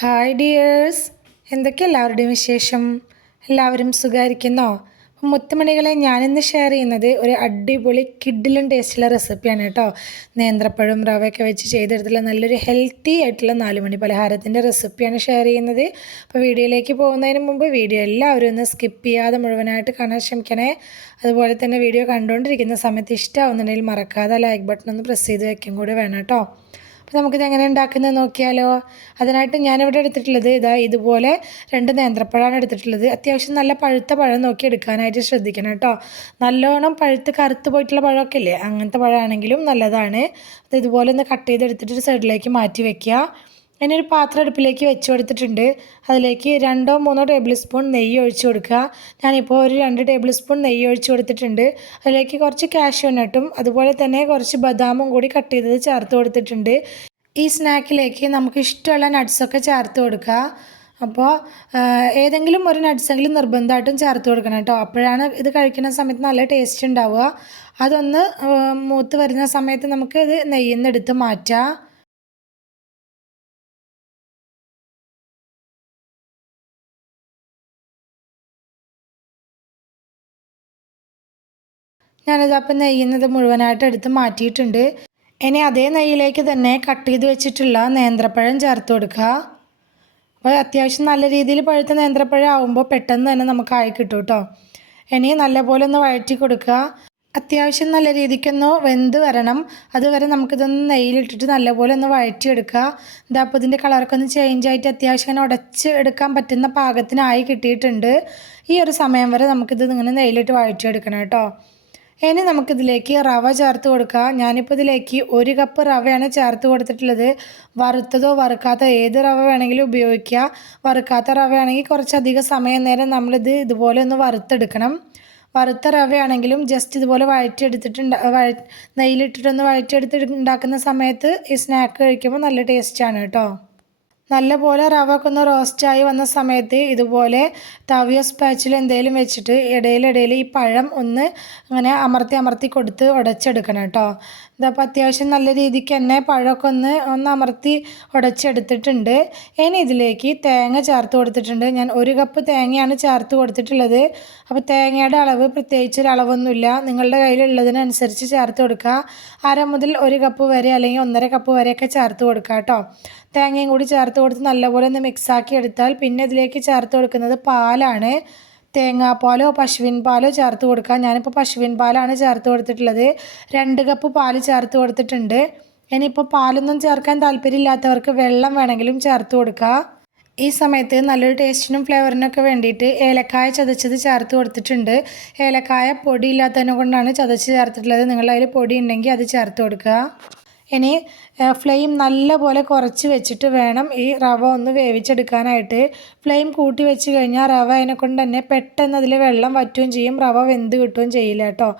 Hi dears എന്തൊക്കെ എല്ലാവരുടെയും വിശേഷം? എല്ലാവരും സുഖമായിരിക്കുന്നോ മുത്തുമണികളെ ഞാനിന്ന് ഷെയർ ചെയ്യുന്നത് ഒരു അടിപൊളി കിഡിലും ടേസ്റ്റുള്ള റെസിപ്പിയാണ് കേട്ടോ. നേന്ത്രപ്പഴം റവയൊക്കെ വെച്ച് ചെയ്തെടുത്തുള്ള നല്ലൊരു ഹെൽത്തി ആയിട്ടുള്ള നാലുമണി പലഹാരത്തിന്റെ റെസിപ്പിയാണ് ഷെയർ ചെയ്യുന്നത്. അപ്പോൾ വീഡിയോയിലേക്ക് പോകുന്നതിന് മുമ്പ് വീഡിയോ എല്ലാവരും ഒന്ന് സ്കിപ്പ് ചെയ്യാതെ മുഴുവനായിട്ട് കാണാൻ ശ്രമിക്കണേ. അതുപോലെ തന്നെ വീഡിയോ കണ്ടുകൊണ്ടിരിക്കുന്ന സമയത്ത് ഇഷ്ടമാവുന്നുണ്ടെങ്കിൽ മറക്കാതെ ലൈക്ക് ബട്ടൺ ഒന്ന് പ്രസ് ചെയ്ത് വയ്ക്കും കൂടി വേണം കേട്ടോ. അപ്പോൾ നമുക്കിത് എങ്ങനെ ഉണ്ടാക്കുന്നത് നോക്കിയാലോ. അതിനായിട്ട് ഞാനിവിടെ എടുത്തിട്ടുള്ളത് ഇതാ ഇതുപോലെ രണ്ട് നേന്ത്രപ്പഴമാണ് എടുത്തിട്ടുള്ളത്. അത്യാവശ്യം നല്ല പഴുത്ത പഴം നോക്കി എടുക്കാനായിട്ട് ശ്രദ്ധിക്കണം കേട്ടോ. നല്ലോണം പഴുത്ത് കറുത്ത് പോയിട്ടുള്ള പഴമൊക്കെ ഇല്ലേ അങ്ങനത്തെ പഴമാണെങ്കിലും നല്ലതാണ്. അത് ഇതുപോലെ ഒന്ന് കട്ട് ചെയ്തെടുത്തിട്ട് സൈഡിലേക്ക് മാറ്റി വെക്കുക. ഇനി ഒരു പാത്രം അടുപ്പിലേക്ക് വെച്ച് കൊടുത്തിട്ടുണ്ട്. അതിലേക്ക് രണ്ടോ മൂന്നോ ടേബിൾ സ്പൂൺ നെയ്യ് ഒഴിച്ചു കൊടുക്കുക. ഞാനിപ്പോൾ ഒരു രണ്ട് ടേബിൾ സ്പൂൺ നെയ്യ് ഒഴിച്ച് കൊടുത്തിട്ടുണ്ട്. അതിലേക്ക് കുറച്ച് കാഷ്യൂ നട്ടും അതുപോലെ തന്നെ കുറച്ച് ബദാമും കൂടി കട്ട് ചെയ്തത് ചേർത്ത് കൊടുത്തിട്ടുണ്ട്. ഈ സ്നാക്കിലേക്ക് നമുക്ക് ഇഷ്ടമുള്ള നട്ട്സൊക്കെ ചേർത്ത് കൊടുക്കുക. അപ്പോൾ ഏതെങ്കിലും ഒരു നട്ട്സെങ്കിലും നിർബന്ധമായിട്ടും ചേർത്ത് കൊടുക്കണം കേട്ടോ. അപ്പോഴാണ് ഇത് കഴിക്കുന്ന സമയത്ത് നല്ല ടേസ്റ്റ് ഉണ്ടാവുക. അതൊന്ന് മൂത്ത് വരുന്ന സമയത്ത് നമുക്ക് ഇത് നെയ്യിൽ നിന്ന് എടുത്ത് മാറ്റാം. ഞാനിത് അപ്പം നെയ്യുന്നത് മുഴുവനായിട്ട് എടുത്ത് മാറ്റിയിട്ടുണ്ട്. ഇനി അതേ നെയ്യിലേക്ക് തന്നെ കട്ട് ചെയ്ത് വെച്ചിട്ടുള്ള നേന്ത്രപ്പഴം ചേർത്ത് കൊടുക്കുക. അപ്പോൾ അത്യാവശ്യം നല്ല രീതിയിൽ പഴുത്ത നേന്ത്രപ്പഴം ആവുമ്പോൾ പെട്ടെന്ന് തന്നെ നമുക്ക് ആയി കിട്ടും കേട്ടോ. ഇനി നല്ലപോലെ ഒന്ന് വഴറ്റി കൊടുക്കുക. അത്യാവശ്യം നല്ല രീതിക്കൊന്ന് വെന്ത് വരണം. അതുവരെ നമുക്കിതൊന്ന് നെയ്യിലിട്ടിട്ട് നല്ലപോലെ ഒന്ന് വഴറ്റിയെടുക്കുക. ഇതാ അപ്പോൾ ഇതിന്റെ കളറൊക്കെ ഒന്ന് ചേഞ്ച് ആയിട്ട് അത്യാവശ്യം ഇങ്ങനെ ഉടച്ച് എടുക്കാൻ പറ്റുന്ന പാകത്തിനായി കിട്ടിയിട്ടുണ്ട്. ഈ ഒരു സമയം വരെ നമുക്കിത് ഇങ്ങനെ നെയ്യിലിട്ട് വഴറ്റിയെടുക്കണം കേട്ടോ. ഇനി നമുക്കിതിലേക്ക് റവ ചേർത്ത് കൊടുക്കുക ഞാനിപ്പോൾ ഇതിലേക്ക് ഒരു കപ്പ് റവയാണ് ചേർത്ത് കൊടുത്തിട്ടുള്ളത്. വറുത്തതോ വറുക്കാത്ത ഏത് റവ വേണമെങ്കിലും ഉപയോഗിക്കുക വറുക്കാത്ത റവയാണെങ്കിൽ കുറച്ചധികം സമയം നേരം നമ്മളിത് ഇതുപോലെ ഒന്ന് വറുത്തെടുക്കണം. വറുത്ത റവയാണെങ്കിലും ജസ്റ്റ് ഇതുപോലെ വഴറ്റിയെടുത്തിട്ടുണ്ട് വഴ നെയ്യിലിട്ടിട്ടൊന്ന് വഴറ്റിയെടുത്ത് ഉണ്ടാക്കുന്ന സമയത്ത് ഈ സ്നാക്ക് കഴിക്കുമ്പോൾ നല്ല ടേസ്റ്റാണ് കേട്ടോ. നല്ലപോലെ റവ ഒക്കെ ഒന്ന് റോസ്റ്റായി വന്ന സമയത്ത് ഇതുപോലെ തവിയോ സ്പാച്ചിലോ എന്തെങ്കിലും വെച്ചിട്ട് ഇടയിലിടയിൽ ഈ പഴം ഒന്ന് അങ്ങനെ അമർത്തി അമർത്തി കൊടുത്ത് ഉടച്ചെടുക്കണം കേട്ടോ. ഇതപ്പോൾ അത്യാവശ്യം നല്ല രീതിക്ക് തന്നെ പഴമൊക്കെ ഒന്ന് ഒന്ന് അമർത്തി ഉടച്ചെടുത്തിട്ടുണ്ട്. ഇനി ഇതിലേക്ക് തേങ്ങ ചേർത്ത് കൊടുത്തിട്ടുണ്ട്. ഞാൻ ഒരു കപ്പ് തേങ്ങയാണ് ചേർത്ത് കൊടുത്തിട്ടുള്ളത്. അപ്പോൾ തേങ്ങയുടെ അളവ് പ്രത്യേകിച്ച് ഒരു അളവൊന്നുമില്ല. നിങ്ങളുടെ കയ്യിലുള്ളതിനനുസരിച്ച് ചേർത്ത് കൊടുക്കുക. അര മുതൽ ഒരു കപ്പ് വരെ അല്ലെങ്കിൽ ഒന്നര കപ്പ് വരെയൊക്കെ ചേർത്ത് കൊടുക്കുക കേട്ടോ. തേങ്ങയും കൂടി ചേർത്ത് കൊടുത്ത് നല്ലപോലെ ഒന്ന് മിക്സാക്കി എടുത്താൽ പിന്നെ ഇതിലേക്ക് ചേർത്ത് കൊടുക്കുന്നത് പാലാണ്. തേങ്ങാപ്പാലോ പശുവിൻ പാലോ ചേർത്ത് കൊടുക്കാം. ഞാനിപ്പോൾ പശുവിൻ പാലാണ് ചേർത്ത് കൊടുത്തിട്ടുള്ളത്. രണ്ട് കപ്പ് പാൽ ചേർത്ത് കൊടുത്തിട്ടുണ്ട്. ഇനിയിപ്പോൾ പാലൊന്നും ചേർക്കാൻ താല്പര്യമില്ലാത്തവർക്ക് വെള്ളം വേണമെങ്കിലും ചേർത്ത് കൊടുക്കുക ഈ സമയത്ത് നല്ലൊരു ടേസ്റ്റിനും ഫ്ലേവറിനൊക്കെ വേണ്ടിയിട്ട് ഏലക്കായ ചതച്ചത് ചേർത്ത് കൊടുത്തിട്ടുണ്ട്. ഏലക്കായ പൊടി ഇല്ലാത്തതിനെ കൊണ്ടാണ് ചതച്ച് ചേർത്തിട്ടുള്ളത്. നിങ്ങളതിൽ പൊടി ഉണ്ടെങ്കിൽ അത് ചേർത്ത് കൊടുക്കുക. ഇനി ഫ്ലെയിം നല്ലപോലെ കുറച്ച് വെച്ചിട്ട് വേണം ഈ റവ ഒന്ന് വേവിച്ചെടുക്കാനായിട്ട്. ഫ്ലെയിം കൂട്ടി വെച്ച് കഴിഞ്ഞാൽ റവ അതിനെ കൊണ്ട് തന്നെ പെട്ടെന്ന് അതിൽ വെള്ളം വറ്റുകയും ചെയ്യും. റവ വെന്ത് കിട്ടുകയും ചെയ്യില്ല കേട്ടോ.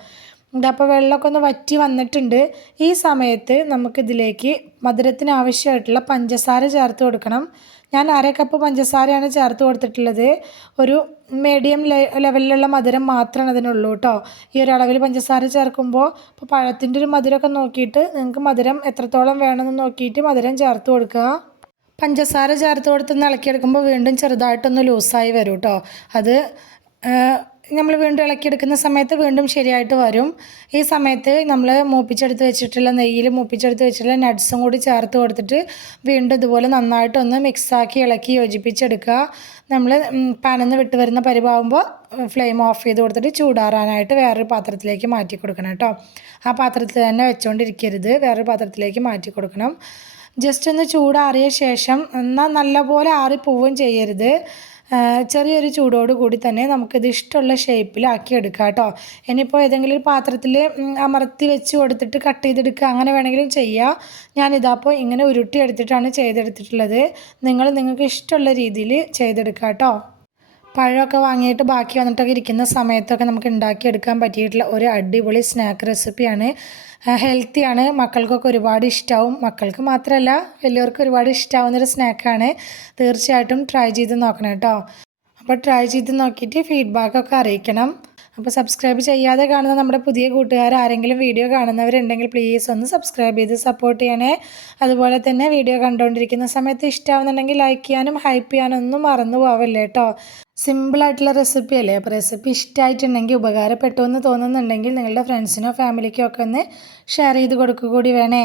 ഇതപ്പോൾ വെള്ളമൊക്കെ ഒന്ന് വറ്റി വന്നിട്ടുണ്ട്. ഈ സമയത്ത് നമുക്കിതിലേക്ക് മധുരത്തിന് ആവശ്യമായിട്ടുള്ള പഞ്ചസാര ചേർത്ത് കൊടുക്കണം. ഞാൻ അര കപ്പ് പഞ്ചസാരയാണ് ചേർത്ത് കൊടുത്തിട്ടുള്ളത്. ഒരു മീഡിയം ലെവലിലുള്ള മധുരം മാത്രമാണ് അതിനുള്ളൂ കേട്ടോ. ഈ ഒരു അളവിൽ പഞ്ചസാര ചേർക്കുമ്പോൾ ഇപ്പോൾ പഴത്തിന്റെ ഒരു മധുരമൊക്കെ നോക്കിയിട്ട് നിങ്ങൾക്ക് മധുരം എത്രത്തോളം വേണമെന്ന് നോക്കിയിട്ട് മധുരം ചേർത്ത് കൊടുക്കുക. പഞ്ചസാര ചേർത്ത് കൊടുത്ത് ഇളക്കിയെടുക്കുമ്പോൾ വീണ്ടും ചെറുതായിട്ടൊന്ന് ലൂസായി വരും കേട്ടോ. അത് നമ്മൾ വീണ്ടും ഇളക്കിയെടുക്കുന്ന സമയത്ത് വീണ്ടും ശരിയായിട്ട് വരും. ഈ സമയത്ത് നമ്മൾ മൂപ്പിച്ചെടുത്ത് വെച്ചിട്ടുള്ള നെയ്യിൽ മൂപ്പിച്ചെടുത്ത് വെച്ചിട്ടുള്ള നട്ട്സും കൂടി ചേർത്ത് കൊടുത്തിട്ട് വീണ്ടും ഇതുപോലെ നന്നായിട്ടൊന്ന് മിക്സാക്കി ഇളക്കി യോജിപ്പിച്ചെടുക്കുക. നമ്മൾ പാനിൽ നിന്ന് വിട്ട് വരുന്ന പരിവാകുമ്പോൾ ഫ്ലെയിം ഓഫ് ചെയ്ത് കൊടുത്തിട്ട് ചൂടാറാനായിട്ട് വേറൊരു പാത്രത്തിലേക്ക് മാറ്റി കൊടുക്കണം കേട്ടോ. ആ പാത്രത്തിൽ തന്നെ വെച്ചുകൊണ്ടിരിക്കരുത് വേറൊരു പാത്രത്തിലേക്ക് മാറ്റി കൊടുക്കണം. ജസ്റ്റ് ഒന്ന് ചൂടാറിയ ശേഷം എന്നാൽ നല്ലപോലെ ആറിപ്പോവുകയും ചെയ്യരുത്. ചെറിയൊരു ചൂടോട് കൂടി തന്നെ നമുക്കിത് ഇഷ്ടമുള്ള ഷേപ്പിലാക്കി എടുക്കാം കേട്ടോ. ഇനിയിപ്പോൾ ഏതെങ്കിലും ഒരു പാത്രത്തിൽ അമർത്തി വെച്ച് കൊടുത്തിട്ട് കട്ട് ചെയ്തെടുക്കുക അങ്ങനെ വേണമെങ്കിലും ചെയ്യാം. ഞാനിതാപ്പോൾ ഇങ്ങനെ ഉരുട്ടി എടുത്തിട്ടാണ് ചെയ്തെടുത്തിട്ടുള്ളത്. നിങ്ങൾ നിങ്ങൾക്ക് ഇഷ്ടമുള്ള രീതിയിൽ ചെയ്തെടുക്കാം കേട്ടോ. പഴമൊക്കെ വാങ്ങിയിട്ട് ബാക്കി വന്നിട്ടൊക്കെ ഇരിക്കുന്ന സമയത്തൊക്കെ നമുക്ക് ഉണ്ടാക്കിയെടുക്കാൻ പറ്റിയിട്ടുള്ള ഒരു അടിപൊളി സ്നാക്ക് റെസിപ്പിയാണ്. ഹെൽത്തിയാണ്. മക്കൾക്കൊക്കെ ഒരുപാട് ഇഷ്ടമാവും മക്കൾക്ക് മാത്രമല്ല വലിയവർക്ക് ഒരുപാട് ഇഷ്ടമാവുന്നൊരു സ്നാക്കാണ്. തീർച്ചയായിട്ടും ട്രൈ ചെയ്ത് നോക്കണം കേട്ടോ. അപ്പോൾ ട്രൈ ചെയ്ത് നോക്കിയിട്ട് ഫീഡ്ബാക്കൊക്കെ അറിയിക്കണം. അപ്പോൾ സബ്സ്ക്രൈബ് ചെയ്യാതെ കാണുന്ന നമ്മുടെ പുതിയ കൂട്ടുകാർ ആരെങ്കിലും വീഡിയോ കാണുന്നവരുണ്ടെങ്കിൽ പ്ലീസ് ഒന്ന് സബ്സ്ക്രൈബ് ചെയ്ത് സപ്പോർട്ട് ചെയ്യണേ. അതുപോലെ തന്നെ വീഡിയോ കണ്ടുകൊണ്ടിരിക്കുന്ന സമയത്ത് ഇഷ്ടമാവുന്നുണ്ടെങ്കിൽ ലൈക്ക് ചെയ്യാനും ഹൈപ്പ് ചെയ്യാനും ഒന്നും മറന്നു പോവല്ലേ കേട്ടോ സിമ്പിളായിട്ടുള്ള റെസിപ്പി അല്ലേ? അപ്പോൾ റെസിപ്പി ഇഷ്ടമായിട്ടുണ്ടെങ്കിൽ ഉപകാരപ്പെട്ടു എന്ന് തോന്നുന്നുണ്ടെങ്കിൽ നിങ്ങളുടെ ഫ്രണ്ട്സിനോ ഫാമിലിക്കോ ഒക്കെ ഒന്ന് ഷെയർ ചെയ്ത് കൊടുക്കുക കൂടി വേണേ.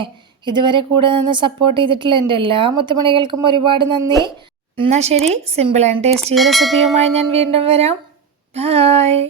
ഇതുവരെ കൂടെ നിന്ന് സപ്പോർട്ട് ചെയ്തിട്ടുള്ള എന്റെ എല്ലാ മുത്തുമണികൾക്കും ഒരുപാട് നന്ദി. എന്നാൽ ശരി സിമ്പിൾ ആൻഡ് ടേസ്റ്റി റെസിപ്പിയുമായി ഞാൻ വീണ്ടും വരാം. ബായ്